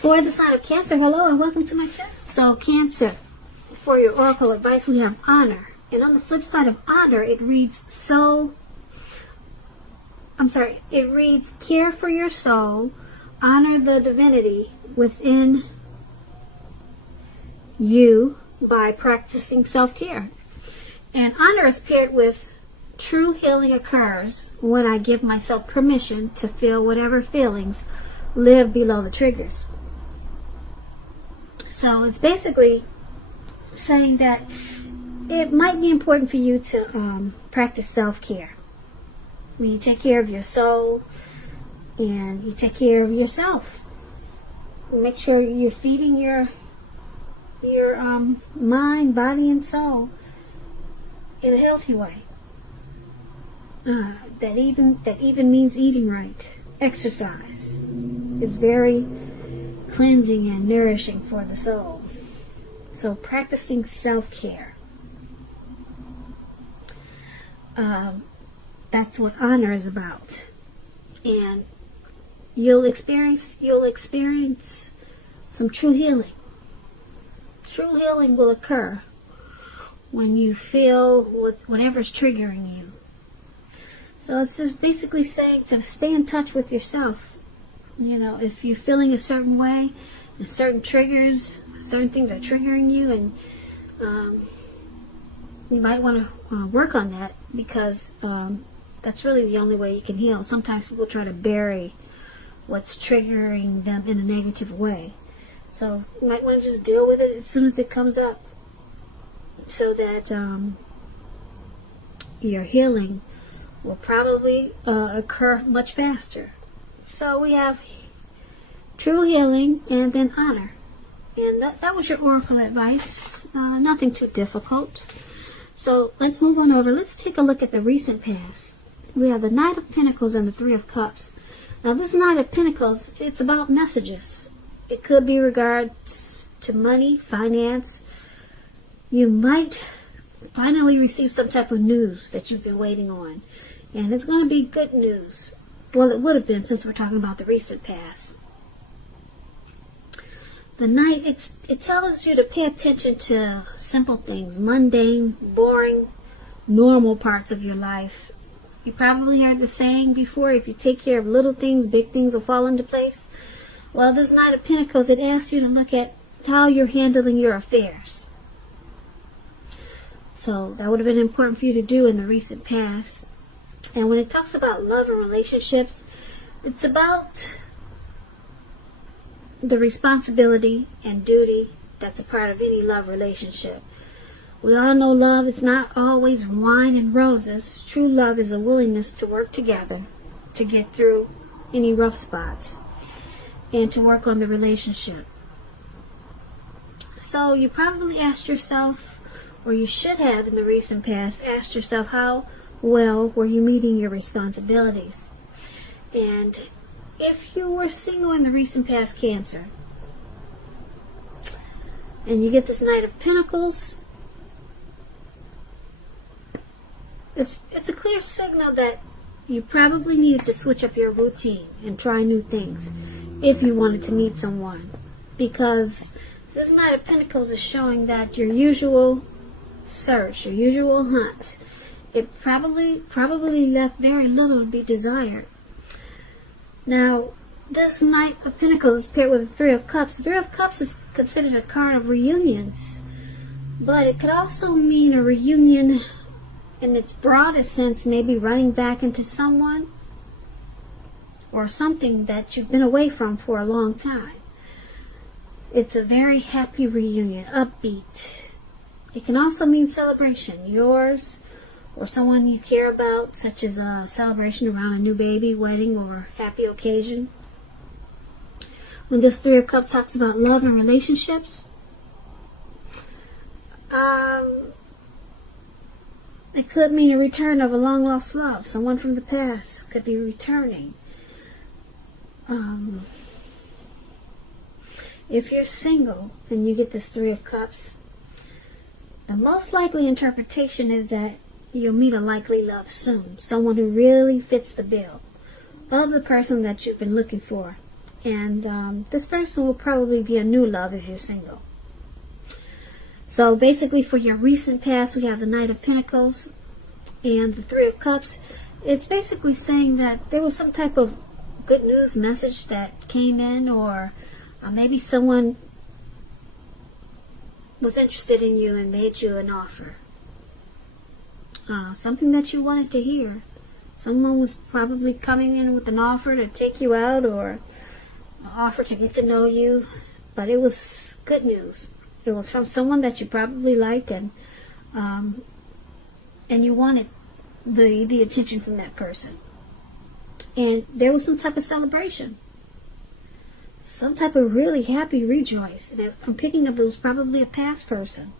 For the sign of Cancer, hello and welcome to my channel. So Cancer, for your oracle advice, we have honor. And on the flip side of honor, it reads it reads care for your soul, honor the divinity within you by practicing self-care. And honor is paired with true healing occurs when I give myself permission to feel whatever feelings live below the triggers. So it's basically saying that it might be important for you to practice self-care. When you take care of your soul and you take care of yourself, make sure you're feeding your mind, body, and soul in a healthy way. That even means eating right. Exercise is very cleansing and nourishing for the soul. So practicing self-care. That's what honor is about. And you'll experience some true healing. True healing will occur when you feel whatever's triggering you. So it's just basically saying to stay in touch with yourself. You know, if you're feeling a certain way, and certain things are triggering you, and you might want to work on that, because that's really the only way you can heal. Sometimes people try to bury what's triggering them in a negative way. So you might want to just deal with it as soon as it comes up, so that your healing will probably occur much faster. So we have true healing and then honor. And that was your oracle advice. Nothing too difficult. So let's move on over. Let's take a look at the recent past. We have the Knight of Pentacles and the Three of Cups. Now this Knight of Pentacles, it's about messages. It could be regards to money, finance. You might finally receive some type of news that you've been waiting on. And it's going to be good news. Well, it would have been, since we're talking about the recent past. The Knight, it tells you to pay attention to simple things, mundane, boring, normal parts of your life. You probably heard the saying before, if you take care of little things, big things will fall into place. Well, this Knight of Pentacles, it asks you to look at how you're handling your affairs. So that would have been important for you to do in the recent past. And when it talks about love and relationships, it's about the responsibility and duty that's a part of any love relationship. We all know love is not always wine and roses. True love is a willingness to work together to get through any rough spots and to work on the relationship. So you probably asked yourself, or you should have in the recent past, asked yourself, how well were you meeting your responsibilities? And if you were single in the recent past, Cancer, and you get this Knight of Pentacles, it's a clear signal that you probably needed to switch up your routine and try new things if you wanted to meet someone. Because this Knight of Pentacles is showing that your usual search, your usual hunt, it probably left very little to be desired. Now, this Knight of Pentacles is paired with the Three of Cups. The Three of Cups is considered a card of reunions, but it could also mean a reunion in its broadest sense, maybe running back into someone or something that you've been away from for a long time. It's a very happy reunion, upbeat. It can also mean celebration, yours or someone you care about, such as a celebration around a new baby, wedding, or happy occasion. When this Three of Cups talks about love and relationships, it could mean a return of a long-lost love. Someone from the past could be returning. If you're single and you get this Three of Cups, the most likely interpretation is that you'll meet a likely love soon. Someone who really fits the bill of the person that you've been looking for And this person will probably be a new love if you're single. So basically for your recent past, we have the Knight of Pentacles and the Three of Cups. It's basically saying that there was some type of good news message that came in, or maybe someone was interested in you and made you an offer. Something that you wanted to hear. Someone was probably coming in with an offer to take you out, or an offer to get to know you, but it was good news. It was from someone that you probably liked, and you wanted the attention from that person. And there was some type of celebration, some type of really happy rejoice. And I'm picking up, it was probably a past person.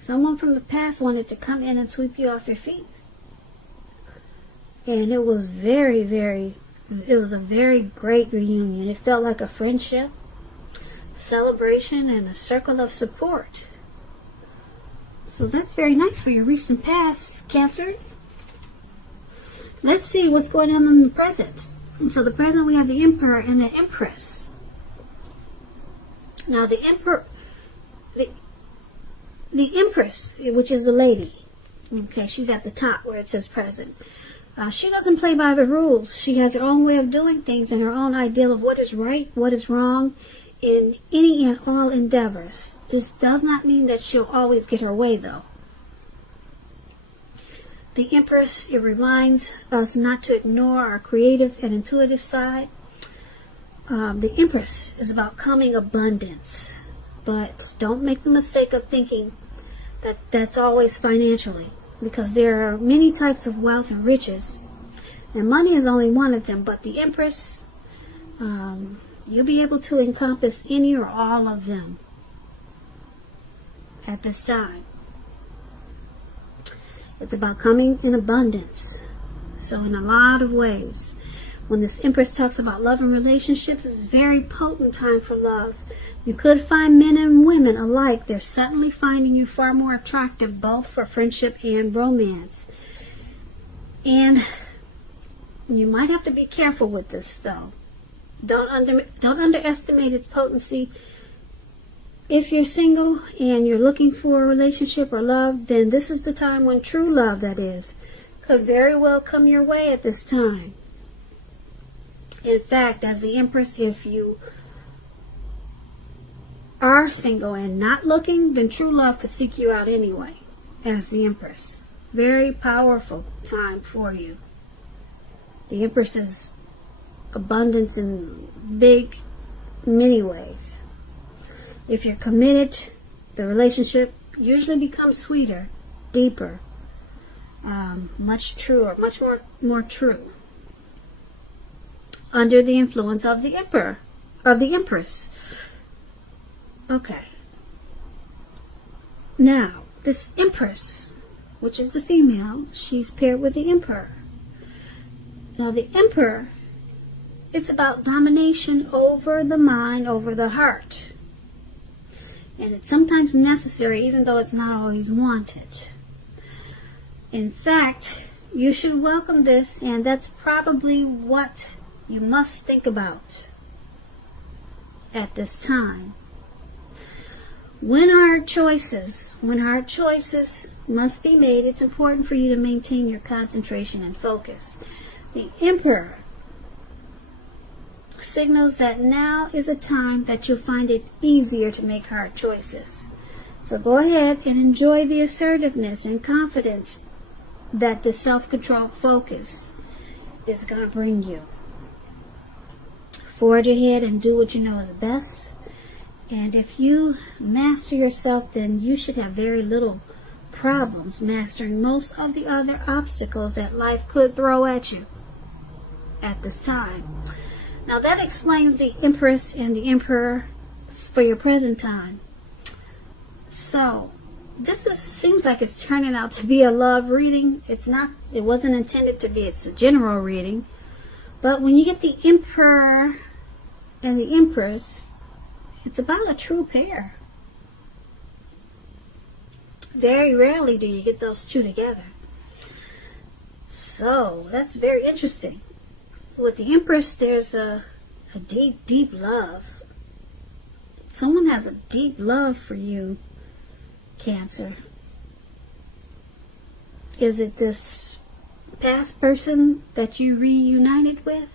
Someone from the past wanted to come in and sweep you off your feet. And it was it was a very great reunion. It felt like a friendship, celebration, and a circle of support. So that's very nice for your recent past, Cancer. Let's see what's going on in the present. And so the present, we have the Emperor and the Empress. Now the Emperor, the Empress, which is the lady, okay, she's at the top where it says present. She doesn't play by the rules. She has her own way of doing things and her own ideal of what is right, what is wrong in any and all endeavors. This does not mean that she'll always get her way, though. The Empress, it reminds us not to ignore our creative and intuitive side. The Empress is about coming abundance, but don't make the mistake of thinking that that's always financially, because there are many types of wealth and riches, and money is only one of them. But the Empress, you'll be able to encompass any or all of them at this time. It's about coming in abundance. So in a lot of ways, when this Empress talks about love and relationships, it's a very potent time for love. You could find men and women alike. They're suddenly finding you far more attractive, both for friendship and romance. And you might have to be careful with this, though. Don't underestimate its potency. If you're single and you're looking for a relationship or love, then this is the time when true love, that is, could very well come your way at this time. In fact, as the Empress, if you are single and not looking, then true love could seek you out anyway, as the Empress. Very powerful time for you. The Empress is abundance in many ways. If you're committed, the relationship usually becomes sweeter, deeper, much truer, much more true. Under the influence of the Empress. Okay. Now, this Empress, which is the female, she's paired with the Emperor. Now, the Emperor, it's about domination over the mind, over the heart. And it's sometimes necessary, even though it's not always wanted. In fact, you should welcome this, and that's probably what you must think about at this time. When hard choices must be made, it's important for you to maintain your concentration and focus. The Emperor signals that now is a time that you'll find it easier to make hard choices. So go ahead and enjoy the assertiveness and confidence that the self-control focus is going to bring you. Forge ahead and do what you know is best. And if you master yourself, then you should have very little problems mastering most of the other obstacles that life could throw at you at this time. Now that explains the Empress and the Emperor for your present time. So seems like it's turning out to be a love reading. It's not. It wasn't intended to be. It's a general reading. But when you get the Emperor and the Empress, it's about a true pair. Very rarely do you get those two together. So that's very interesting. With the Empress, there's a a deep, deep love. Someone has a deep love for you, Cancer. Is it this past person that you reunited with?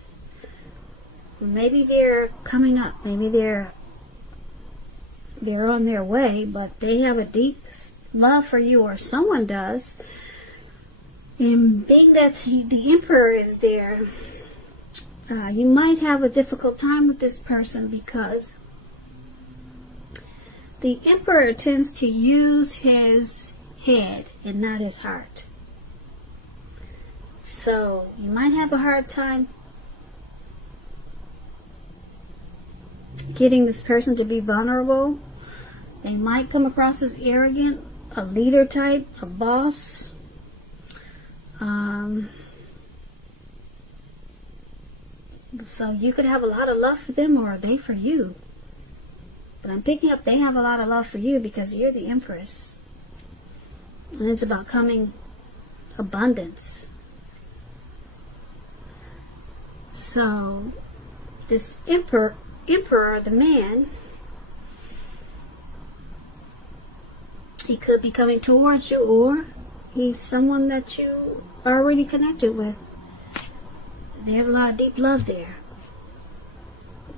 Maybe they're coming up. Maybe they're on their way, but they have a deep love for you, or someone does. And being that the Emperor is there, you might have a difficult time with this person because the Emperor tends to use his head and not his heart. So you might have a hard time getting this person to be vulnerable. They might come across as arrogant, a leader type, a boss. So you could have a lot of love for them, or they for you. But I'm picking up they have a lot of love for you because you're the Empress. And it's about coming abundance. So this Emperor, the man, he could be coming towards you, or he's someone that you are already connected with. There's a lot of deep love there,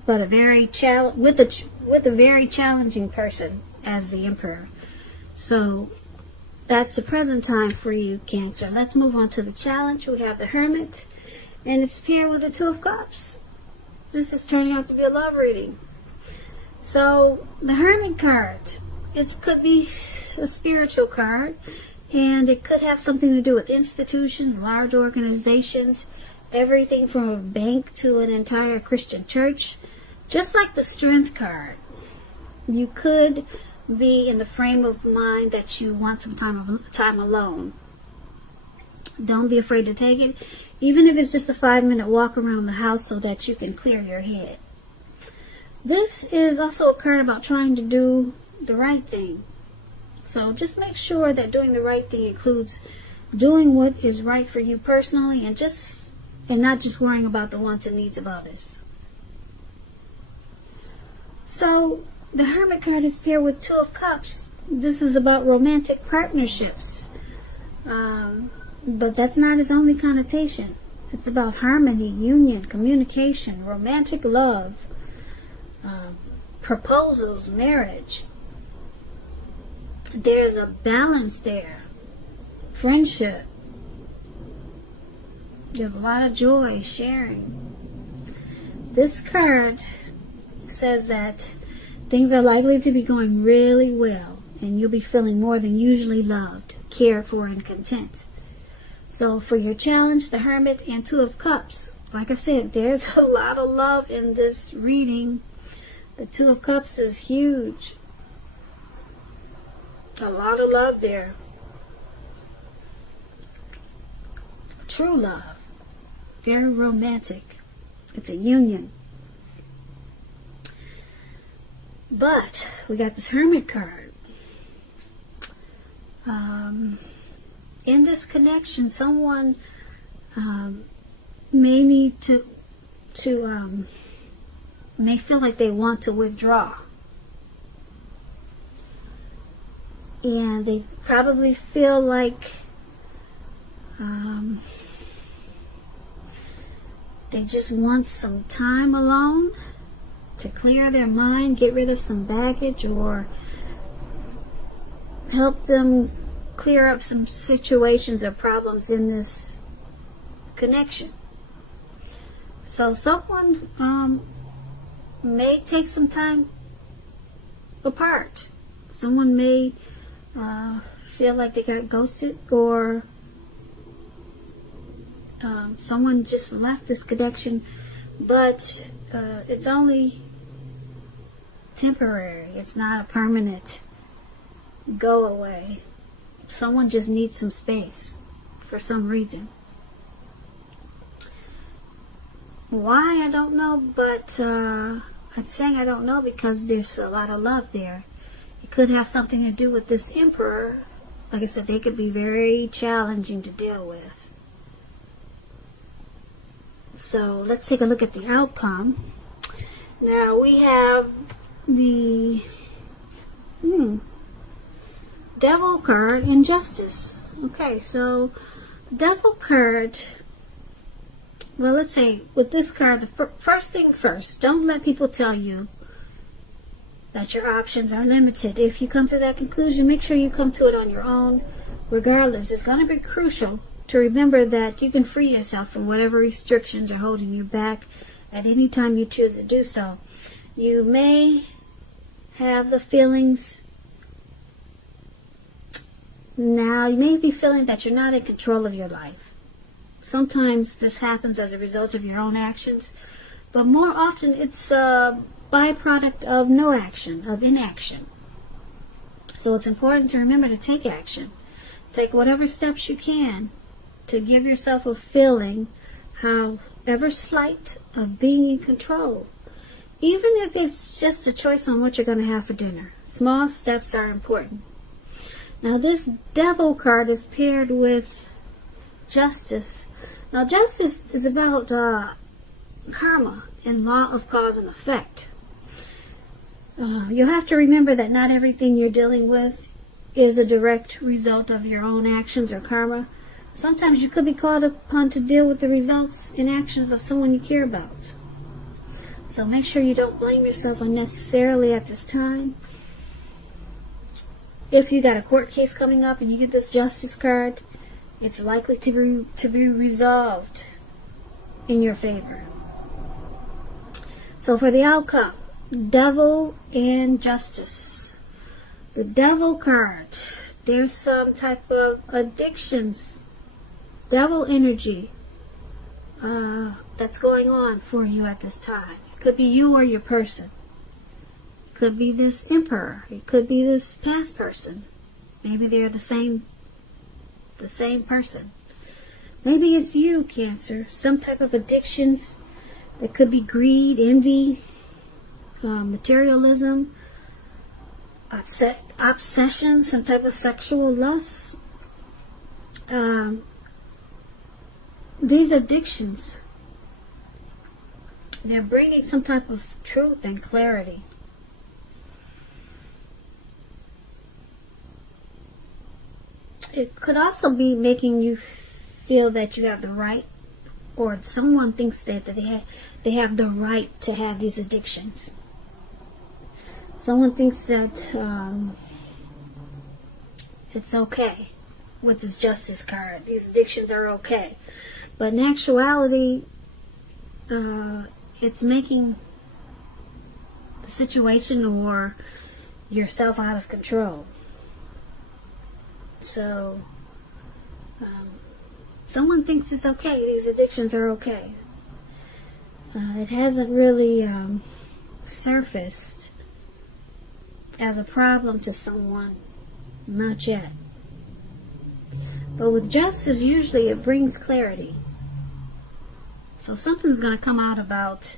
but a very with a very challenging person as the Emperor. So that's the present time for you, Cancer. Let's move on to the challenge. We have the Hermit, and it's paired with the Two of Cups. This is turning out to be a love reading. So the Hermit card, it could be a spiritual card, and it could have something to do with institutions, large organizations, everything from a bank to an entire Christian church. Just like the Strength card, you could be in the frame of mind that you want some time alone. Don't be afraid to take it, even if it's just a 5-minute walk around the house so that you can clear your head. This is also a card about trying to do the right thing. So just make sure that doing the right thing includes doing what is right for you personally, and not just worrying about the wants and needs of others. So the Hermit card is paired with Two of Cups. This is about romantic partnerships. But that's not its only connotation. It's about harmony, union, communication, romantic love, proposals, marriage. There's a balance there. Friendship. There's a lot of joy, sharing. This card says that things are likely to be going really well, and you'll be feeling more than usually loved, cared for, and content. So for your challenge, the Hermit and Two of Cups. Like I said, there's a lot of love in this reading. The Two of Cups is huge. A lot of love there. True love. Very romantic. It's a union. But we got this Hermit card. In this connection, someone may need to may feel like they want to withdraw. And they probably feel like they just want some time alone to clear their mind, get rid of some baggage, or help them clear up some situations or problems in this connection. So someone may take some time apart. Someone may feel like they got ghosted, or someone just left this connection, but it's only temporary. It's not a permanent go away. Someone just needs some space for some reason. Why, I don't know, but I'm saying I don't know because there's a lot of love there. It could have something to do with this Emperor. Like I said, they could be very challenging to deal with. So let's take a look at the outcome. Now we have the Devil card and Justice. Okay, so Devil card, well, let's say with this card, the first thing first, don't let people tell you that your options are limited. If you come to that conclusion, make sure you come to it on your own. Regardless, it's going to be crucial to remember that you can free yourself from whatever restrictions are holding you back at any time you choose to do so. You may have the feelings now, you may be feeling that you're not in control of your life. Sometimes this happens as a result of your own actions, but more often it's a byproduct of no action, of inaction. So it's important to remember to take action. Take whatever steps you can to give yourself a feeling, however slight, of being in control. Even if it's just a choice on what you're going to have for dinner. Small steps are important. Now this Devil card is paired with Justice. Now Justice is about karma and law of cause and effect. You'll have to remember that not everything you're dealing with is a direct result of your own actions or karma. Sometimes you could be called upon to deal with the results and actions of someone you care about. So make sure you don't blame yourself unnecessarily at this time. If you got a court case coming up and you get this Justice card, it's likely to be resolved in your favor. So for the outcome, Devil and Justice. The Devil card, there's some type of addictions, devil energy that's going on for you at this time. It could be you or your person. It could be this Emperor. It could be this past person. Maybe they're the same person. Maybe it's you, Cancer. Some type of addictions. That could be greed, envy, materialism, obsession, some type of sexual lust. These addictions, they're bringing some type of truth and clarity. It could also be making you feel that you have the right, or someone thinks that they have the right to have these addictions. Someone thinks that it's okay with this Justice card. These addictions are okay. But in actuality, it's making the situation or yourself out of control. So, someone thinks it's okay. These addictions are okay. It hasn't really surfaced as a problem to someone. Not yet. But with Justice, usually it brings clarity. So something's going to come out about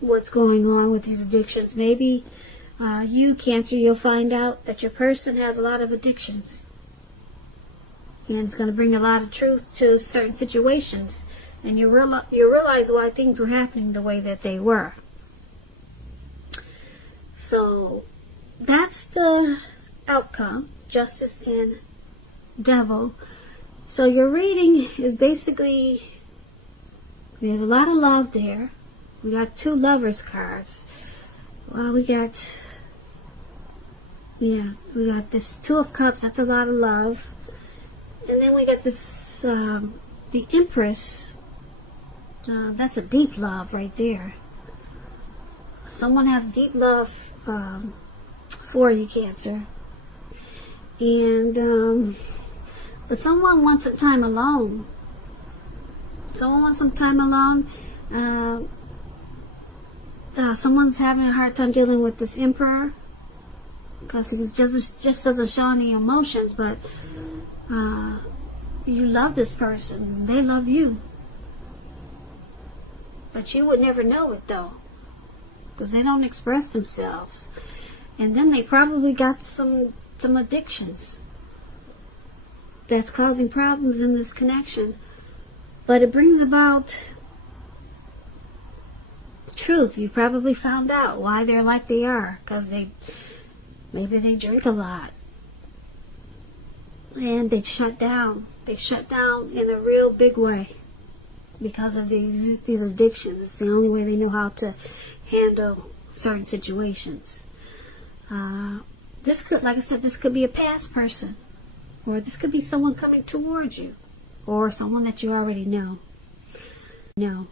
what's going on with these addictions. Maybe you, Cancer, you'll find out that your person has a lot of addictions. And it's going to bring a lot of truth to certain situations. And you realize why things were happening the way that they were. So that's the outcome. Justice and Devil. So your reading is basically, there's a lot of love there. We got two Lovers cards. Well, we got this Two of Cups. That's a lot of love. And then we got this, the Empress. That's a deep love right there. Someone has deep love for you, Cancer. And, but someone wants some time alone. Someone's having a hard time dealing with this Emperor. Because he just doesn't show any emotions, but you love this person. They love you. But you would never know it, though. Because they don't express themselves. And then they probably got some addictions that's causing problems in this connection. But it brings about truth. You probably found out why they're like they are, because maybe they drink a lot, and they shut down. They shut down in a real big way because of these addictions. It's the only way they know how to handle certain situations. This could, like I said, this could be a past person, or this could be someone coming towards you, or someone that you already know. No.